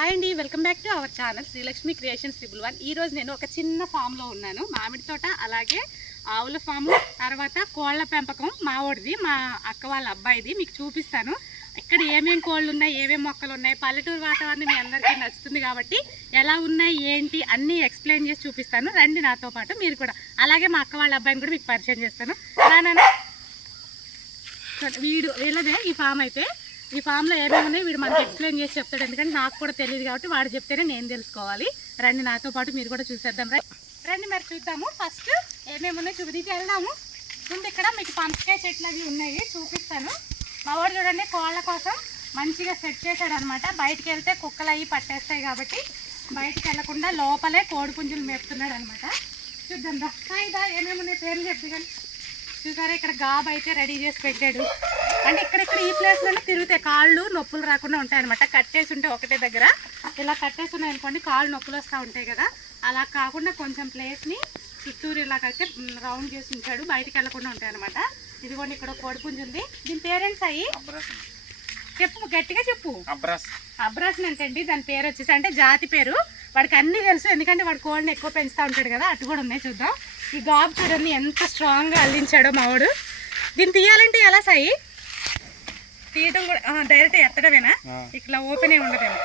Hi అండి welcome back to our channel Srilakshmi creations triple one. ఈ రోజు నేను ఒక చిన్న ఫామ్లో ఉన్నాను. మామిడి తోట అలాగే ఆవుల ఫాము తర్వాత కోళ్ళ పెంపకం మావోడిది మా అక్క వాళ్ళ అబ్బాయిది. మీకు చూపిస్తాను. ఇక్కడ ఏమేమి కోళ్ళు ఉన్నాయి ఏమేమి మొక్కలు ఉన్నాయి పల్లెటూరు వాతావరణం మీ అందరికీ నచ్చుతుంది కాబట్టి ఎలా ఉన్నాయి ఏంటి అన్నీ ఎక్స్ప్లెయిన్ చేసి చూపిస్తాను. రండి నాతో పాటు మీరు కూడా. అలాగే మా అక్క వాళ్ళ అబ్బాయిని కూడా మీకు పరిచయం చేస్తాను. రానా వీడు వీళ్ళదే ఈ ఫామ్ అయితే. ఈ ఫామ్లో ఏమేమి ఉన్నాయి వీడు మనకి ఎక్స్ప్లెయిన్ చేసి చెప్తాడు. ఎందుకంటే నాకు కూడా తెలియదు కాబట్టి వాడు చెప్తేనే నేను తెలుసుకోవాలి. రండి నాతో పాటు మీరు కూడా చూసేద్దాం. రండి. రండి మరి చూద్దాము. ఫస్ట్ ఏమేమి ఉన్నాయి? చూపించి వెళ్దాము. ముందు ఇక్కడ మీకు పంచకాయ చెట్లు అవి ఉన్నాయి. చూపిస్తాను. మా వాడు చూడండి కోళ్ళ కోసం మంచిగా సెట్ చేశాడు అనమాట బయటికి వెళ్తే కుక్కలు అవి పట్టేస్తాయి కాబట్టి బయటికి వెళ్ళకుండా లోపలే కోడి పుంజులు మేపుతున్నాడు అనమాట చూద్దాం దా ఇదా ఏమేమి ఉన్నాయి? పేర్లు చెప్తే కానీ. చూసారా? ఇక్కడ గాబ్ అయితే రెడీ చేసి పెట్టాడు. అంటే ఇక్కడిక్కడ ఈ ప్లేస్లోనే తిరుగుతాయి. కాళ్ళు నొప్పులు రాకుండా ఉంటాయి అనమాట కట్టేసి ఉంటే ఒకటే దగ్గర. ఇలా కట్టేసి ఉన్నాయి అనుకోండి కాళ్ళు నొప్పులు వస్తూ ఉంటాయి కదా. అలా కాకుండా కొంచెం ప్లేస్ని చుట్టూరు ఇలాగైతే రౌండ్ చేసి ఉంచాడు. బయటికి వెళ్ళకుండా ఉంటాయి అనమాట ఇదిగోండి ఇక్కడ కోడిపుంజు ఉంది దీని పేరెంట్స్ అయ్యి చెప్పు గట్టిగా చెప్పు. అబ్రాస్. అబ్రాసన్ అంటే అండి దాని పేరు వచ్చేసి అంటే జాతి పేరు. వాడికి అన్ని తెలుసు. ఎందుకంటే వాడు కోళ్ళని ఎక్కువ పెంచుతూ ఉంటాడు కదా. అటు కూడా ఉన్నాయి చూద్దాం. ఈ గాబు చూడండి ఎంత స్ట్రాంగ్గా అల్లించాడో మావాడు. దీన్ని తీయాలంటే ఎలా సాయి? తీయటం కూడా డైరెక్ట్ ఎత్తడమేనా? ఇట్లా ఓపెన్ అయి ఉండదేమో.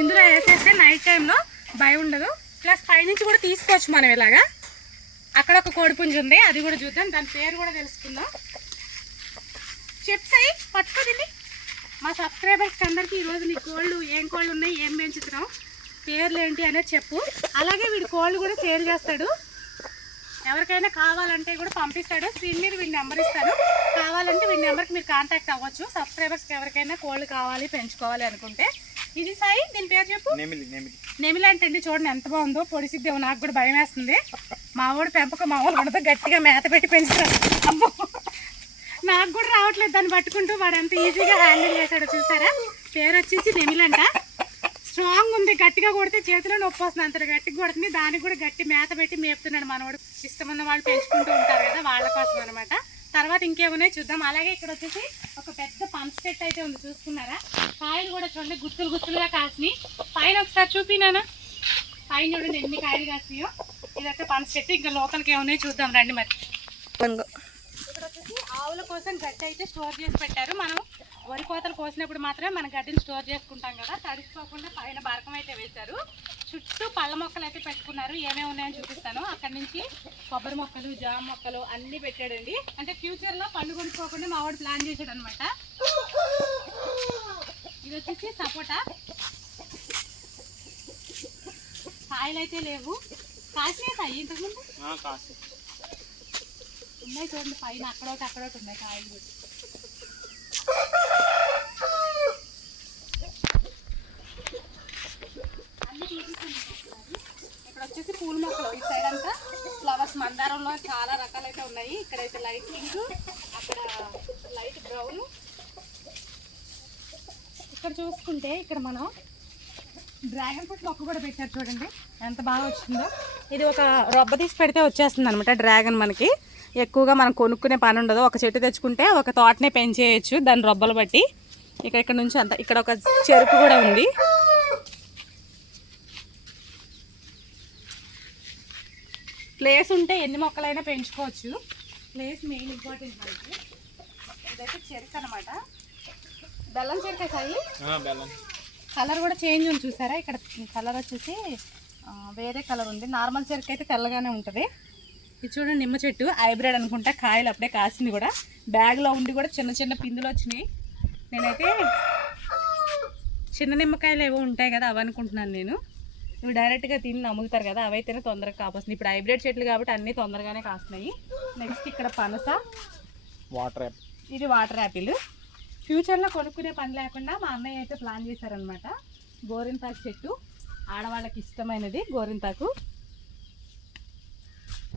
ఇందులో వేసేస్తే నైట్ టైంలో భయం ఉండదు. ప్లస్ పైనుంచి కూడా తీసుకోవచ్చు మనం ఇలాగా. అక్కడ ఒక కోడిపుంజు ఉంది అది కూడా చూద్దాం. దాని పేరు కూడా తెలుసుకుందాం. చెప్తాయి పట్టుకోదండి మా సబ్స్క్రైబర్స్కి అందరికీ ఈరోజు నీ కోళ్ళు ఏం కోళ్ళు ఉన్నాయి ఏం పెంచుతున్నాం పేర్లు ఏంటి అనేది చెప్పు. అలాగే వీడి కోళ్ళు కూడా సేల్ చేస్తాడు. ఎవరికైనా కావాలంటే కూడా పంపిస్తాడు. స్క్రీన్ మీద వీడి నెంబర్ ఇస్తాను. కావాలంటే వీడి నెంబర్కి మీరు కాంటాక్ట్ అవ్వచ్చు. సబ్స్క్రైబర్స్కి ఎవరికైనా కోళ్ళు కావాలి పెంచుకోవాలి అనుకుంటే. ఇది సాయి దీని పేరు చెప్పు? నెమిలి అండి చూడండి ఎంత బాగుందో. పొడిసిద్దేమో నాకు కూడా భయం వేస్తుంది. మా వాడు పెంపకం మా వాడు ఉండదు గట్టిగా మేత పెట్టి పెంచుతాడు అమ్మో నాకు కూడా రావట్లేదు. దాన్ని పట్టుకుంటూ వాడు ఎంత ఈజీగా హ్యాండిల్ చేశాడో చూసారా? పేరు వచ్చేసి నెమిలంట స్ట్రాంగ్ ఉంది. గట్టిగా కొడితే చేతిలో నొప్పి వస్తుంది. అంత గట్టిగా కొడుతుంది. దానికి కూడా గట్టి మేత పెట్టి మేపుతున్నాడు మనవాడు ఇష్టం ఉన్న వాళ్ళు పెంచుకుంటూ ఉంటారు కదా వాళ్ళ కోసం అనమాట తర్వాత ఇంకేమున్నాయి చూద్దాం. అలాగే ఇక్కడ వచ్చేసి ఒక పెద్ద పంప్ సెట్ అయితే ఉంది. చూసుకున్నారా కాయలు కూడా చూడండి గుత్తులు గుత్తులుగా కాసినాయి. పైన ఒకసారి చూపినానా? పైన చూడండి ఎన్ని కాయలు కాసినాయో. ఇదైతే పంప్ సెట్ ఇంకా లోపలికి ఏమున్నాయి చూద్దాం రండి మరి. ఇక్కడ వచ్చేసి ఆవుల కోసం గడ్డి అయితే స్టోర్ చేసి పెట్టారు. మనం వరి కోతలు కోసినప్పుడు మాత్రమే మన గడ్డిని స్టోర్ చేసుకుంటాం కదా. తడిసిపోకుండా పైన బరకం అయితే వేశారు. చుట్టూ పళ్ళ మొక్కలు అయితే పెట్టుకున్నారు. ఏమేమి ఉన్నాయని చూపిస్తాను. అక్కడ నుంచి కొబ్బరి మొక్కలు జామ మొక్కలు అన్నీ పెట్టాడండి. అంటే ఫ్యూచర్లో పండు కొనుక్కోకుండా మా వాడు ప్లాన్ చేశాడు అనమాట ఇది వచ్చేసి సపోటా. కాయలు అయితే లేవు. కాసినాయి సాయి ఇంతకుముందు? కాసు ఉన్నాయి చూడండి పైన అక్కడొకటి అక్కడొకటి ఉన్నాయి కాయలు కూడా. అన్నీ చూపిస్తాను మీకు ఒకసారి. ఇక్కడ వచ్చేసి పూల మొక్కలు ఈ సైడ్ అంతా ఫ్లవర్స్ మందారంలో చాలా రకాలైతే ఉన్నాయి. ఇక్కడైతే లైట్ పింక్ అక్కడ లైట్ బ్రౌన్. ఇక్కడ చూసుకుంటే ఇక్కడ మనం డ్రాగన్ ఫ్రూట్ మొక్క కూడా పెట్టారు చూడండి. ఎంత బాగా వచ్చిందో. ఇది ఒక రొబ్బ తీసి పెడితే వచ్చేస్తుంది అనమాట డ్రాగన్ మనకి. ఎక్కువగా మనం కొనుక్కునే పని ఉండదు. ఒక చెట్టు తెచ్చుకుంటే ఒక తోటనే పెంచేయచ్చు దాని రొబ్బలు బట్టి. ఇక్కడ ఇక్కడ నుంచి అంత ఇక్కడ ఒక చెరుకు కూడా ఉంది. ప్లేస్ ఉంటే ఎన్ని మొక్కలైనా పెంచుకోవచ్చు. ప్లేస్ మెయిన్ ఇంపార్టెంట్ మనకి. ఇదైతే చెరుకు అనమాట బెల్లం చెరుకు సాయి? బెల్లం. కలర్ కూడా చేంజ్ ఉంది చూసారా? ఇక్కడ కలర్ వచ్చేసి వేరే కలర్ ఉంది. నార్మల్ చెరుకు అయితే తెల్లగానే ఉంటుంది. ఇది చూడండి నిమ్మ చెట్టు. హైబ్రిడ్ అనుకుంటా. కాయలు అప్పుడే కాసింది కూడా. బ్యాగ్లో ఉండి కూడా చిన్న చిన్న పిందులు వచ్చినాయి. నేనైతే చిన్న నిమ్మకాయలు ఏవో ఉంటాయి కదా అవి అనుకుంటున్నాను నేను. ఇవి డైరెక్ట్గా తిని నమ్ముతారు కదా అవైతేనే తొందరగా కాపోస్తుంది. ఇప్పుడు హైబ్రిడ్ చెట్లు కాబట్టి అన్నీ తొందరగానే కాస్తున్నాయి. నెక్స్ట్ ఇక్కడ పనస. వాటర్ యాప్ ఇది వాటర్ యాపిల్ ఫ్యూచర్లో కొనుక్కునే పని లేకుండా మా అన్నయ్య అయితే ప్లాన్ చేశారనమాట గోరింతాకు చెట్టు. ఆడవాళ్ళకి ఇష్టమైనది గోరింతాకు.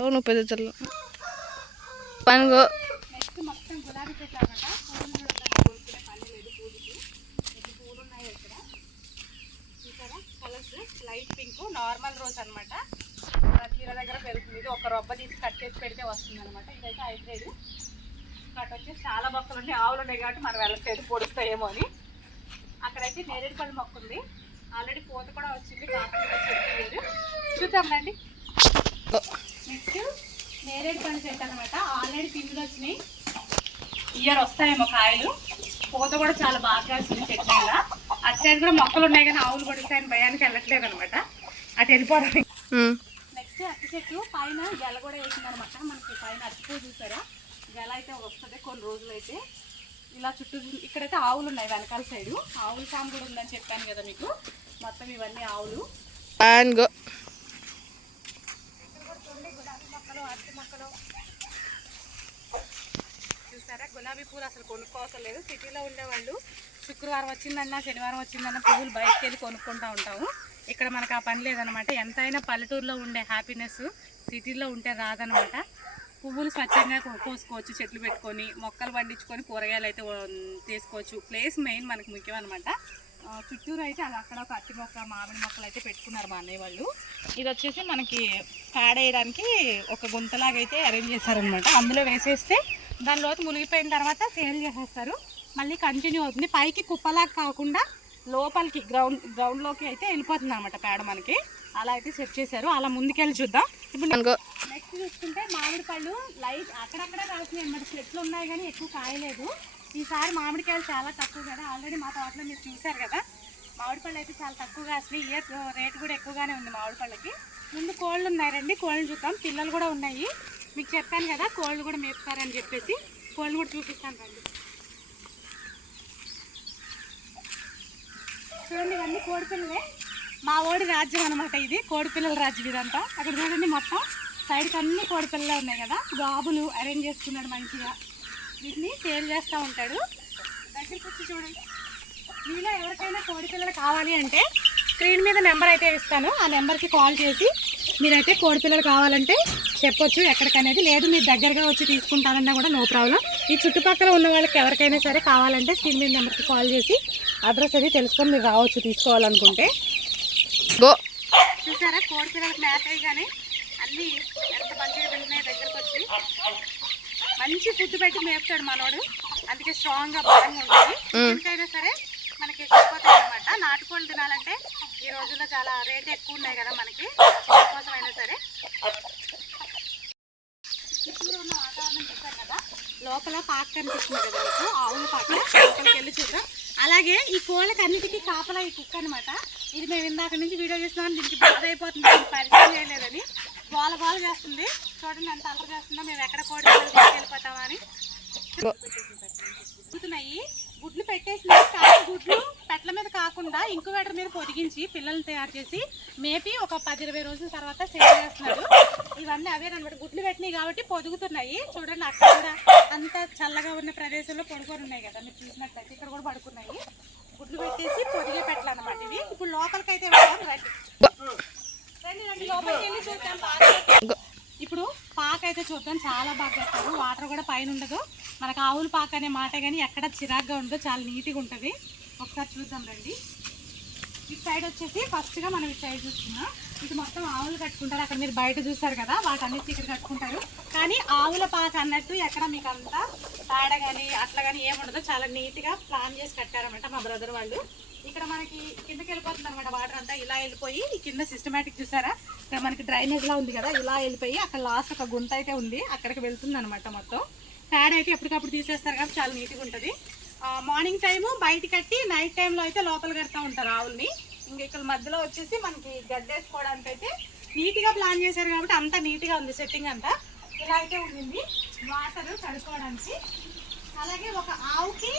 ఎవరు పెద్దలు పనుగో. నెక్స్ట్ మొత్తం గులాబీ చెట్లు అనమాట పూలు కూడా దాన్ని కొనుక్కునే పని లేదు పూలకి ఎన్ని పూలు ఉన్నాయి ఇక్కడ చూసారా colours light pink normal rose అనమాట తీర దగ్గర పెరుగుతుంది. ఇది ఒక రొబ్బ తీసి కట్ చేసి పెడితే వస్తుంది అనమాట ఇదైతే హైబ్రిడ్. కట్ వచ్చేసి చాలా మొక్కలు ఉన్నాయి. ఆవులు ఉన్నాయి కాబట్టి మనం వెళ్ళట్లేదు. పొడుస్తాయేమో అని. అక్కడైతే నేరేడు పళ్ళు మొక్క ఉంది. ఆల్రెడీ పూత కూడా వచ్చింది. కాకపోతే చెప్పలేదు చూద్దాం రండి. నెక్స్ట్ నేరేడు పళ్ళు చెట్టు అనమాట ఆల్రెడీ పిందులు వచ్చినాయి. ఇయర్ వస్తాయేమో కాయలు. పూత కూడా చాలా బాగా వచ్చింది చెట్టు సైడ్ కూడా మొక్కలు ఉన్నాయి కానీ ఆవులు పడిస్తాయని భయానికి వెళ్ళట్లేదు అనమాట అటు వెళ్ళిపోవడం. నెక్స్ట్ అట్టి చెట్టు పైన గెల కూడా వేసింది అనమాట మనకి పైన అట్టిపూ చూసారా? గెల అయితే వస్తుంది కొన్ని రోజులు అయితే ఇలా చుట్టూ ఇక్కడైతే ఆవులు ఉన్నాయి వెనకాల సైడు. ఆవుల ఫామ్ కూడా ఉందని చెప్పాను కదా మీకు. మొత్తం ఇవన్నీ ఆవులు. వన్ గో మొక్కలు అరటి మొక్కలు చూసారా? గులాబీ పూలు అసలు కొనుక్కోవసరం లేదు. సిటీలో ఉండేవాళ్ళు శుక్రవారం వచ్చిందన్నా శనివారం వచ్చిందన్న పువ్వులు బయటకు వెళ్ళి కొనుక్కుంటూ ఉంటాము. ఇక్కడ మనకు ఆ పని లేదనమాట. ఎంతైనా పల్లెటూరులో ఉండే హ్యాపీనెస్ సిటీలో ఉంటే రాదనమాట. పువ్వులు స్వచ్ఛంగా కోసుకోవచ్చు చెట్లు పెట్టుకొని మొక్కలు పండించుకొని కూరగాయలు అయితే తీసుకోవచ్చు. ప్లేస్ మెయిన్ మనకు ముఖ్యం అనమాట. చుట్టూరు అయితే అది అక్కడ ఒక అట్టి మొక్క మామిడి మొక్కలు అయితే పెట్టుకున్నారు మా అన్నయ్య వాళ్ళు. ఇది వచ్చేసి మనకి పాడేయడానికి ఒక గుంతలాగా అయితే అరేంజ్ చేశారనమాట. అందులో వేసేస్తే దాని లోతు మునిగిపోయిన తర్వాత సేల్ చేసేస్తారు. మళ్ళీ కంటిన్యూ అవుతుంది. పైకి కుప్పలాగా కాకుండా లోపలికి గ్రౌండ్ గ్రౌండ్లోకి అయితే వెళ్ళిపోతుంది అనమాట పేడ మనకి. అలా అయితే సెట్ చేశారు. అలా ముందుకెళ్ళి చూద్దాం. ఇప్పుడు నెక్స్ట్ చూసుకుంటే మామిడి పళ్ళు లైట్ అక్కడక్కడ కాసినాయి అన్నమాట. చెట్లు ఉన్నాయి కానీ ఎక్కువ కాయలేదు. ఈసారి మామిడికాయలు చాలా తక్కువ కదా. ఆల్రెడీ మా తోటలో మీరు చూశారు కదా. మామిడి పళ్ళు అయితే చాలా తక్కువ కాసినాయి ఇయర్ రేట్ కూడా ఎక్కువగానే ఉంది మామిడి పళ్ళకి. ముందు కోళ్ళు ఉన్నాయి రండి కోళ్ళు చూద్దాం. పిల్లలు కూడా ఉన్నాయి. మీకు చెప్పాను కదా కోళ్ళు కూడా మేపుతారని చెప్పేసి. కోళ్ళు కూడా చూపిస్తాను రండి. చూడండి ఇవన్నీ కోడిపిల్లలే మా ఓడి రాజ్యం అనమాట ఇది కోడిపిల్లల రాజ్యం ఇదంతా. అక్కడ చూడండి మొత్తం సైడ్కి అన్ని కోడిపిల్లలే ఉన్నాయి కదా. బాబులు అరేంజ్ చేసుకున్నాడు మంచిగా. వీటిని సేల్ చేస్తూ ఉంటాడు. దగ్గరికి వచ్చి చూడండి. మీలో ఎవరికైనా కోడిపిల్లలు కావాలి అంటే స్క్రీన్ మీద నెంబర్ అయితే ఇస్తాను. ఆ నెంబర్కి కాల్ చేసి మీరైతే కోడిపిల్లలు కావాలంటే చెప్పొచ్చు ఎక్కడికనేది. లేదు మీరు దగ్గరగా వచ్చి తీసుకుంటానన్నా కూడా నో ప్రాబ్లం. ఈ చుట్టుపక్కల ఉన్న వాళ్ళకి ఎవరికైనా సరే కావాలంటే స్క్రీన్ మీద నెంబర్కి కాల్ చేసి అడ్రస్ అది తెలుసుకొని మీరు రావచ్చు తీసుకోవాలనుకుంటే. గో చూసారా? కోడి పిల్లలకు మేత కానీ అన్నీ ఎంత మంచిగా తింటున్నాయి దగ్గరకు వచ్చి. మంచి ఫుడ్ పెట్టి మేపుతాడు మనోడు. అందుకే స్ట్రాంగ్గా బలంగా ఉంటుంది ఇంకైనా సరే మనకి సరిపోతాయి అనమాట నాటుకోళ్ళు తినాలంటే ఈ రోజుల్లో చాలా రేట్ ఎక్కువ ఉన్నాయి కదా మనకి. కోసమైనా సరే చుట్టూరు ఉన్న వాతావరణం చెప్పాను కదా లోపల పాక కనిపిస్తుంది కదా మీకు? ఆవుల పాక. లోపలికి వెళ్ళి చూద్దాం. అలాగే ఈ కోళ్ళకి అన్నిటికీ కాపలా ఈ కుక్క అనమాట ఇది మేము ఇందాక నుంచి వీడియో చేస్తున్నాం. దీనికి బాధ అయిపోతుంది. పరిచయం చేయలేదని. గోల గోల చేస్తుంది. చూడండి ఎంత అలర చేస్తుందో? మేము ఎక్కడ కోడి అని. గుడ్డుతున్నాయి గుడ్లు పెట్టేసిన గుడ్లు పెట్టల మీద కాకుండా ఇంకువేటర్ మీద పొదిగించి పిల్లల్ని తయారు చేసి మేపి ఒక పది ఇరవై రోజుల తర్వాత సేల్ చేస్తున్నారు. ఇవన్నీ అవే అనమాట గుడ్లు పెట్టినాయి కాబట్టి పొదుగుతున్నాయి. చూడండి అక్కడ కూడా అంత చల్లగా ఉన్న ప్రదేశంలో పడుకొని ఉన్నాయి కదా. మీరు చూసినట్లయితే ఇక్కడ కూడా పడుకున్నాయి. గుడ్లు పెట్టేసి పొదిగే పెట్టాలన్నమాట ఇవి. ఇప్పుడు లోపలికైతే అయితే రండి. రండి రండి. లోపలికి వెళ్ళి చూద్దాం. ఇప్పుడు పాక అయితే చూద్దాం. చాలా బాగా చేస్తారు. వాటర్ కూడా పైన ఉండదు. మనకు ఆవుల పాక అనే మాట కానీ ఎక్కడ చిరాగ్గా ఉండదు. చాలా నీట్గా ఉంటుంది. ఒకసారి చూద్దాం రండి. ఇటు సైడ్ వచ్చేసి ఫస్ట్గా మనం ఇటు సైడ్ చూస్తున్నాం. ఇది మొత్తం ఆవులు కట్టుకుంటారు. అక్కడ మీరు బయట చూస్తారు కదా వాటన్నిటి ఇక్కడ కట్టుకుంటారు. కానీ ఆవుల పాక అన్నట్టు ఎక్కడ మీకు అంతా తాడ కానీ అట్లా కానీ ఏముండదు చాలా నీట్గా ప్లాన్ చేసి కట్టారనమాట మా బ్రదర్ వాళ్ళు. ఇక్కడ మనకి కిందకి వెళ్ళిపోతుంది అనమాట వాటర్ అంతా. ఇలా వెళ్ళిపోయి కింద సిస్టమేటిక్ చూసారా? ఇక్కడ మనకి డ్రైనేజ్లా ఉంది కదా ఇలా వెళ్ళిపోయి అక్కడ లాస్ట్ ఒక గుంత అయితే ఉంది. అక్కడికి వెళ్తుంది అనమాట మొత్తం. ప్యాడ్ అయితే ఎప్పటికప్పుడు తీసేస్తారు కాబట్టి చాలా నీట్గా ఉంటుంది. మార్నింగ్ టైము బయట కట్టి నైట్ టైంలో అయితే లోపల కడతా ఉంటారు ఆవుల్ని. ఇంకా ఇక్కడ మధ్యలో వచ్చేసి మనకి గడ్డేసుకోవడానికి అయితే నీట్గా ప్లాన్ చేశారు కాబట్టి అంతా నీట్గా ఉంది సెట్టింగ్ అంతా. ఇలా అయితే ఉండింది వాటర్ కడుక్కోవడానికి అలాగే ఒక ఆవుకి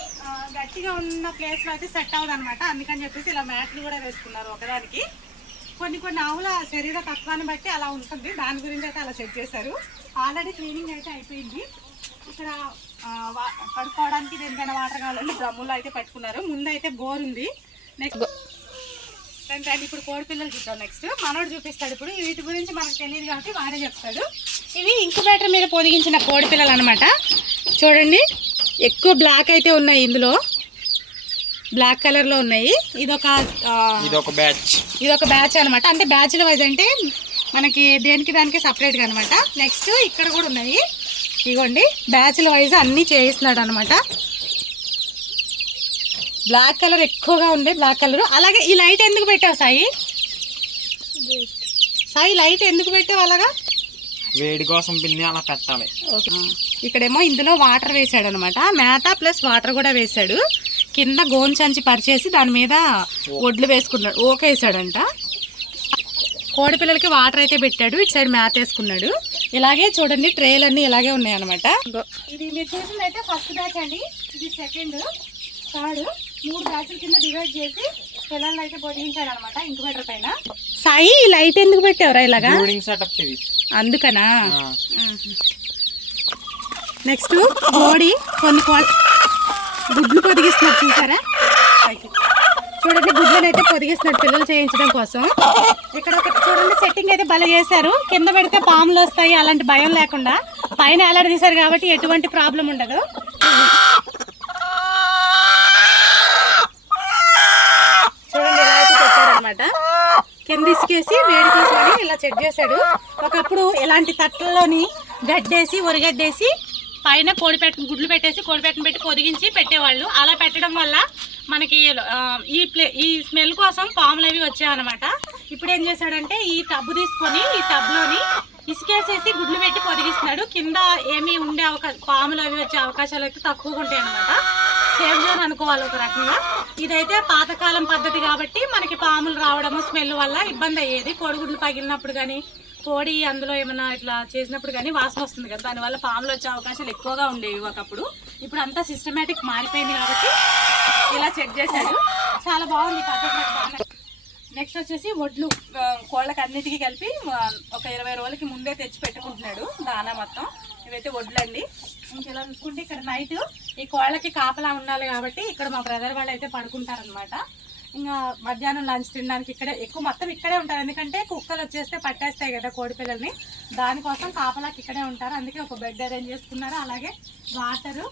గట్టిగా ఉన్న ప్లేస్లో అయితే సెట్ అవ్వదు అనమాట అందుకని చెప్పేసి ఇలా మ్యాట్లు కూడా వేసుకున్నారు ఒకదానికి. కొన్ని కొన్ని ఆవుల శరీర తత్వాన్ని బట్టి అలా ఉంటుంది. దాని గురించి అయితే అలా సెట్ చేశారు. ఆల్రెడీ క్లీనింగ్ అయితే అయిపోయింది. ఇక్కడ వా- పడుకోవడానికి దేనికైనా వాటర్ కావాలంటే డ్రమ్ములో అయితే పెట్టుకున్నారు. ముందు అయితే బోర్ ఉంది. నెక్స్ట్ రండి రండి ఇప్పుడు కోడి పిల్లలు చూద్దాం నెక్స్ట్ మనోడు చూపిస్తాడు ఇప్పుడు. వీటి గురించి మనకు తెలియదు కాబట్టి వాడే చెప్తాడు. ఇవి ఇంక్యుబేటర్ మీద పొదిగించిన కోడి పిల్లలు అనమాట చూడండి. ఎక్కువ బ్లాక్ అయితే ఉన్నాయి ఇందులో. బ్లాక్ కలర్లో ఉన్నాయి. ఇదొక ఇదొక బ్యాచ్ ఇది ఒక బ్యాచ్ అనమాట అంటే బ్యాచ్ల వైజ్ అంటే మనకి దేనికి దానికి సపరేట్గా అనమాట నెక్స్ట్ ఇక్కడ కూడా ఉన్నాయి. ఇగోండి. బ్యాచ్ల వైజ్ అన్నీ చేయిస్తున్నాడు అనమాట బ్లాక్ కలర్ ఎక్కువగా ఉంది బ్లాక్ కలర్ అలాగే ఈ లైట్ ఎందుకు పెట్టావు సాయి? సాయి లైట్ ఎందుకు పెట్టావు అలాగా? వేడి కోసం పిన్ని అలా పెట్టాలి. ఓకే. ఇక్కడేమో ఇందులో వాటర్ వేసాడు అనమాట మేత ప్లస్ వాటర్ కూడా వేసాడు కింద గోన్ సంచి పరిచేసి దాని మీద ఒడ్లు వేసుకున్నాడు. ఓకే వేసాడంట. కోడి పిల్లలకి వాటర్ అయితే పెట్టాడు. ఇటు సైడ్ మేత వేసుకున్నాడు. ఇలాగే చూడండి ట్రేలు అన్ని ఇలాగే ఉన్నాయి అనమాట ఇది మీరు చూసింది అయితే ఫస్ట్ బ్యాచ్ అండి. ఇది సెకండ్. థర్డ్. మూడు బ్యాచ్ల కింద డివైడ్ చేసి పిల్లల్ని అయితే పొడిగించాడు అనమాట ఇంక్యుబేటర్ పైన. సాయి లైట్ ఎందుకు పెట్టావురా ఇలాగా? బ్రూడింగ్ సెటప్ ఇది. అందుకనా? నెక్స్ట్ కోడి కొన్ని కోడి గుడ్లు పొదిగిస్తున్నారు చూసారా? చూడండి గుడ్లను అయితే పొదిగిస్తున్నారు పిల్లలు చేయించడం కోసం. ఇక్కడ ఒక చూడండి సెట్టింగ్ అయితే భలే చేశారు. కింద పెడితే పాములు వస్తాయి అలాంటి భయం లేకుండా. పైన ఎలాడ కాబట్టి ఎటువంటి ప్రాబ్లం ఉండదు. చూడండి ఇలా అయితే పెట్టారనమాట కింద ఇసుకేసి వేడి తీసుకొని ఇలా చెక్ చేశాడు. ఒకప్పుడు ఇలాంటి తట్టల్లోని గడ్డేసి ఒరిగడ్డేసి పైన కోడిపెట్ట గుడ్లు పెట్టేసి కోడిపెట్టను పెట్టి పొదిగించి పెట్టేవాళ్ళు. అలా పెట్టడం వల్ల మనకి ఈ ప్లే ఈ స్మెల్ కోసం పాములు అవి వచ్చాయన్నమాట ఇప్పుడు ఏం చేశాడంటే ఈ టబ్ తీసుకొని ఈ టబ్లోని ఇసుకేసేసి గుడ్లు పెట్టి పొదిగిస్తున్నాడు. కింద ఏమీ ఉండే అవకాశం పాములు అవి వచ్చే అవకాశాలు అయితే తక్కువగా ఉంటాయి అనమాట సేఫ్ జోన్ అనుకోవాలి ఒక రకంగా. ఇదైతే పాతకాలం పద్ధతి కాబట్టి మనకి పాములు రావడము స్మెల్ వల్ల ఇబ్బంది అయ్యేది. కోడిగుడ్లు పగిలినప్పుడు కానీ కోడి అందులో ఏమైనా ఇట్లా చేసినప్పుడు కానీ వాసన వస్తుంది కదా దానివల్ల పాములు వచ్చే అవకాశాలు ఎక్కువగా ఉండేవి ఒకప్పుడు. ఇప్పుడు అంతా సిస్టమేటిక్ మారిపోయింది కాబట్టి ఇలా చెక్ చేశారు. చాలా బాగుంది ఈ నెక్స్ట్ వచ్చేసి వడ్లు కోళ్ళకి అన్నిటికీ కలిపి ఒక ఇరవై రోజులకి ముందే తెచ్చి పెట్టుకుంటున్నాడు దానా మొత్తం. ఇవైతే వడ్లు అండి ఇంకెలా చూసుకుంటే ఇక్కడ నైట్ ఈ కోళ్ళకి కాపలా ఉండాలి కాబట్టి ఇక్కడ మా బ్రదర్ వాళ్ళు అయితే పడుకుంటారనమాట ఇంకా మధ్యాహ్నం లంచ్ తినడానికి ఇక్కడే ఎక్కువ మొత్తం ఇక్కడే ఉంటారు. ఎందుకంటే కుక్కలు వచ్చేస్తే పట్టేస్తాయి కదా కోడి పిల్లల్ని. దానికోసం కాపలాకి ఇక్కడే ఉంటారు. అందుకే ఒక బెడ్ అరేంజ్ చేసుకున్నారు. అలాగే వాటరు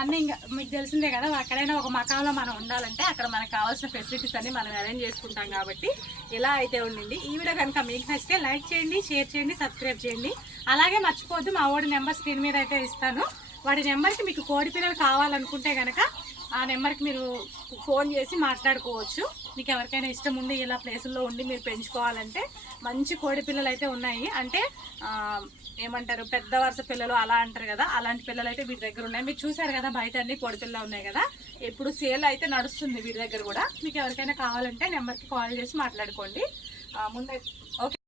అన్నీ ఇంకా మీకు తెలిసిందే కదా ఎక్కడైనా ఒక మకాంలో మనం ఉండాలంటే అక్కడ మనకు కావాల్సిన ఫెసిలిటీస్ అన్ని మనం అరేంజ్ చేసుకుంటాం కాబట్టి ఇలా అయితే ఉండింది ఈ వీడియో కనుక మీకు నచ్చితే లైక్ చేయండి షేర్ చేయండి సబ్స్క్రైబ్ చేయండి. అలాగే మర్చిపోద్దు మా వాడి నెంబర్ స్క్రీన్ మీద అయితే ఇస్తాను. వాడి నెంబర్కి మీకు కోడి పిల్లలు కావాలనుకుంటే కనుక ఆ నెంబర్కి మీరు ఫోన్ చేసి మాట్లాడుకోవచ్చు. మీకు ఎవరికైనా ఇష్టం ఉండి ఇలా ప్లేసుల్లో ఉండి మీరు పెంచుకోవాలంటే మంచి కోడి పిల్లలు అయితే ఉన్నాయి. అంటే ఏమంటారు పెద్ద వరుస పిల్లలు అలా అంటారు కదా అలాంటి పిల్లలు అయితే వీటి దగ్గర ఉన్నాయి. మీరు చూసారు కదా బయట అన్ని కోడి పిల్లలు ఉన్నాయి కదా ఇప్పుడు సేల్ అయితే నడుస్తుంది వీటి దగ్గర కూడా. మీకు ఎవరికైనా కావాలంటే నెంబర్కి కాల్ చేసి మాట్లాడుకోండి. ముందే ఓకే.